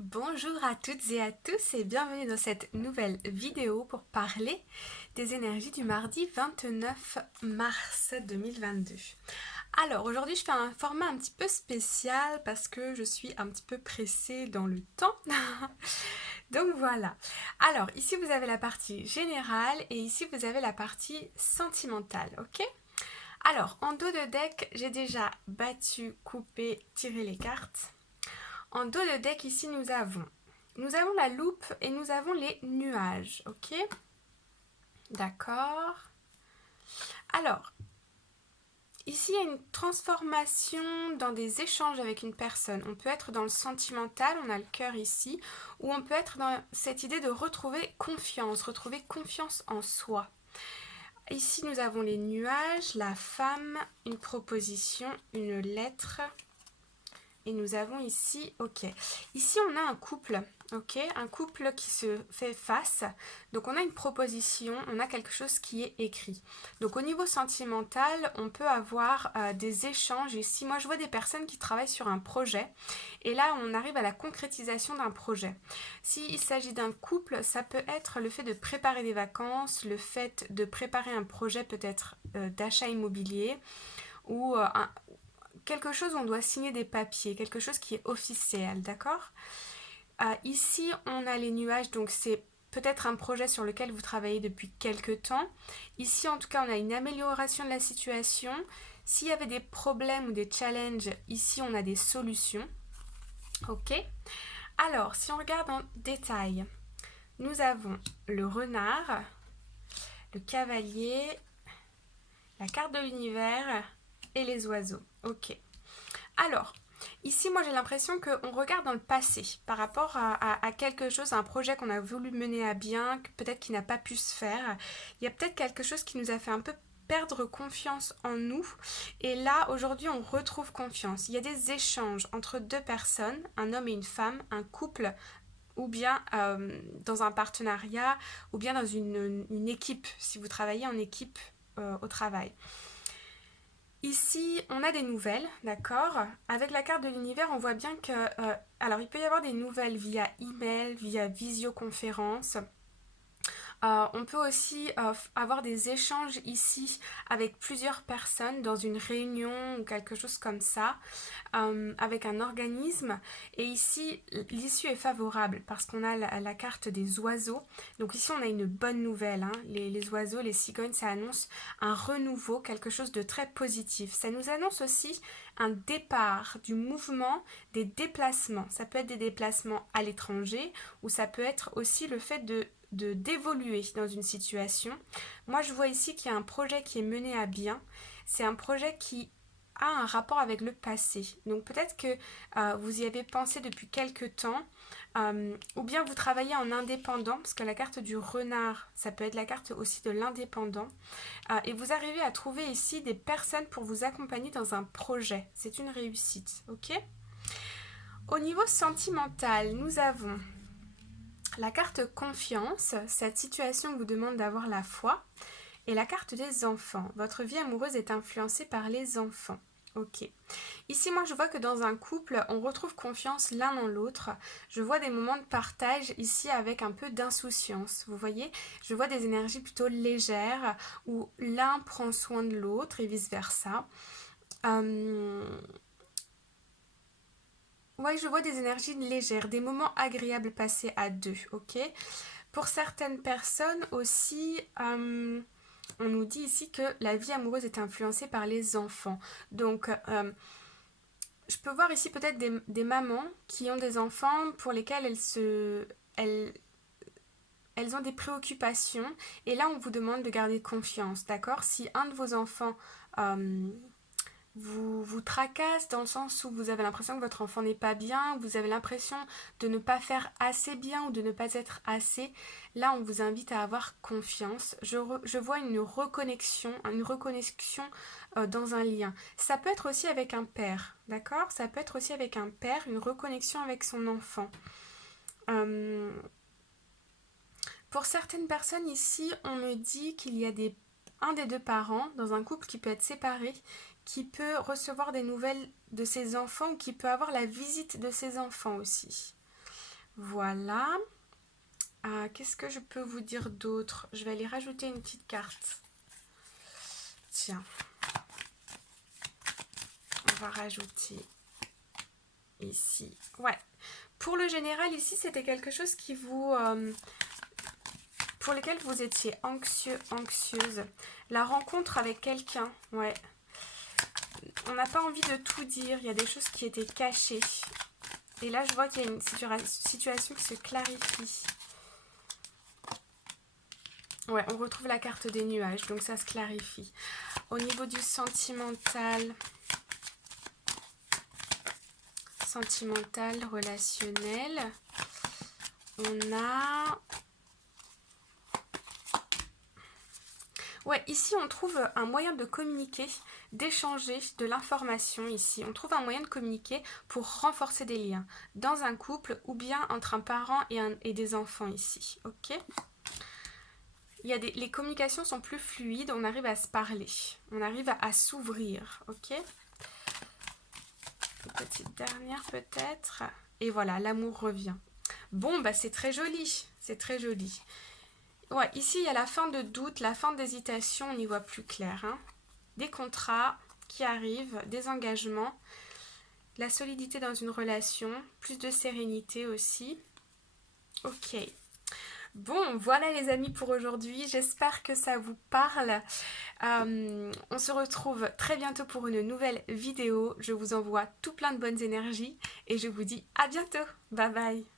Bonjour à toutes et à tous et bienvenue dans cette nouvelle vidéo pour parler des énergies du mardi 29 mars 2022. Alors aujourd'hui je fais un format un petit peu spécial parce que je suis un petit peu pressée dans le temps. Donc voilà. Alors ici vous avez la partie générale et ici vous avez la partie sentimentale, ok? Alors en dos de deck j'ai déjà battu, coupé, tiré les cartes. En dos de deck, ici, nous avons la loupe et nous avons les nuages, ok? D'accord. Alors, ici, il y a une transformation dans des échanges avec une personne. On peut être dans le sentimental, on a le cœur ici, ou on peut être dans cette idée de retrouver confiance en soi. Ici, nous avons les nuages, la femme, une proposition, une lettre. Et nous avons ici, ok. Ici, on a un couple, ok. Un couple qui se fait face. Donc, on a une proposition, on a quelque chose qui est écrit. Donc, au niveau sentimental, on peut avoir des échanges. Ici, moi, je vois des personnes qui travaillent sur un projet. Et là, on arrive à la concrétisation d'un projet. S'il s'agit d'un couple, ça peut être le fait de préparer des vacances, le fait de préparer un projet peut-être d'achat immobilier ou quelque chose où on doit signer des papiers, quelque chose qui est officiel, d'accord? Ici, on a les nuages, donc c'est peut-être un projet sur lequel vous travaillez depuis quelques temps. Ici, en tout cas, on a une amélioration de la situation. S'il y avait des problèmes ou des challenges, ici, on a des solutions. Ok? Alors, si on regarde en détail, nous avons le renard, le cavalier, la carte de l'univers et les oiseaux. Ok. Alors, ici, moi j'ai l'impression qu'on regarde dans le passé par rapport à quelque chose, à un projet qu'on a voulu mener à bien, peut-être qui n'a pas pu se faire. Il y a peut-être quelque chose qui nous a fait un peu perdre confiance en nous. Et là, aujourd'hui, on retrouve confiance. Il y a des échanges entre deux personnes, un homme et une femme, un couple, ou bien dans un partenariat, ou bien dans une équipe, si vous travaillez en équipe au travail. Ici, on a des nouvelles, d'accord? Avec la carte de l'univers, on voit bien que... alors, il peut y avoir des nouvelles via email, via visioconférence. On peut aussi avoir des échanges ici avec plusieurs personnes dans une réunion ou quelque chose comme ça, avec un organisme. Et ici, l'issue est favorable parce qu'on a la carte des oiseaux. Donc ici, on a une bonne nouvelle, hein. Les oiseaux, les cigognes, ça annonce un renouveau, quelque chose de très positif. Ça nous annonce aussi un départ du mouvement, des déplacements. Ça peut être des déplacements à l'étranger ou ça peut être aussi le fait d'évoluer dans une situation. Moi, je vois ici qu'il y a un projet qui est mené à bien. C'est un projet qui a un rapport avec le passé. Donc peut-être que vous y avez pensé depuis quelques temps, ou bien vous travaillez en indépendant, parce que la carte du renard, ça peut être la carte aussi de l'indépendant, et vous arrivez à trouver ici des personnes pour vous accompagner dans un projet. C'est une réussite, ok? Au niveau sentimental, nous avons la carte confiance, cette situation vous demande d'avoir la foi. Et la carte des enfants, votre vie amoureuse est influencée par les enfants. Ok. Ici, moi, je vois que dans un couple, on retrouve confiance l'un en l'autre. Je vois des moments de partage ici avec un peu d'insouciance. Vous voyez, je vois des énergies plutôt légères où l'un prend soin de l'autre et vice-versa. Ouais, je vois des énergies légères, des moments agréables passés à deux, ok? Pour certaines personnes aussi, on nous dit ici que la vie amoureuse est influencée par les enfants. Donc, je peux voir ici peut-être des mamans qui ont des enfants pour lesquels elles, elles ont des préoccupations. Et là, on vous demande de garder confiance, d'accord? Si un de vos enfants euh, vous tracasse dans le sens où vous avez l'impression que votre enfant n'est pas bien, vous avez l'impression de ne pas faire assez bien ou de ne pas être assez, là on vous invite à avoir confiance. Je vois une reconnexion dans un lien. Ça peut être aussi avec un père, d'accord? Ça peut être aussi avec un père, une reconnexion avec son enfant. Euh, pour certaines personnes ici, on me dit qu'il y a un des deux parents dans un couple qui peut être séparé, qui peut recevoir des nouvelles de ses enfants ou qui peut avoir la visite de ses enfants aussi. Voilà. Qu'est-ce que je peux vous dire d'autre? Je vais aller rajouter une petite carte. Tiens. On va rajouter ici. Ouais. Pour le général, ici, c'était quelque chose qui vous... pour lequel vous étiez anxieux, anxieuse. La rencontre avec quelqu'un, ouais. On n'a pas envie de tout dire. Il y a des choses qui étaient cachées. Et là, je vois qu'il y a une situation qui se clarifie. Ouais, on retrouve la carte des nuages, donc ça se clarifie. Au niveau du sentimental, relationnel, on a... Ouais, ici on trouve un moyen de communiquer, d'échanger de l'information ici. On trouve un moyen de communiquer pour renforcer des liens dans un couple ou bien entre un parent et des enfants ici, ok? Les communications sont plus fluides, on arrive à se parler, on arrive à s'ouvrir, ok? Une petite dernière peut-être. Et voilà, l'amour revient. Bon, bah c'est très joli, c'est très joli. Ouais, ici il y a la fin de doute, la fin d'hésitation, on y voit plus clair. Hein. Des contrats qui arrivent, des engagements, la solidité dans une relation, plus de sérénité aussi. Ok. Bon, voilà les amis pour aujourd'hui, j'espère que ça vous parle. On se retrouve très bientôt pour une nouvelle vidéo. Je vous envoie tout plein de bonnes énergies et je vous dis à bientôt. Bye bye.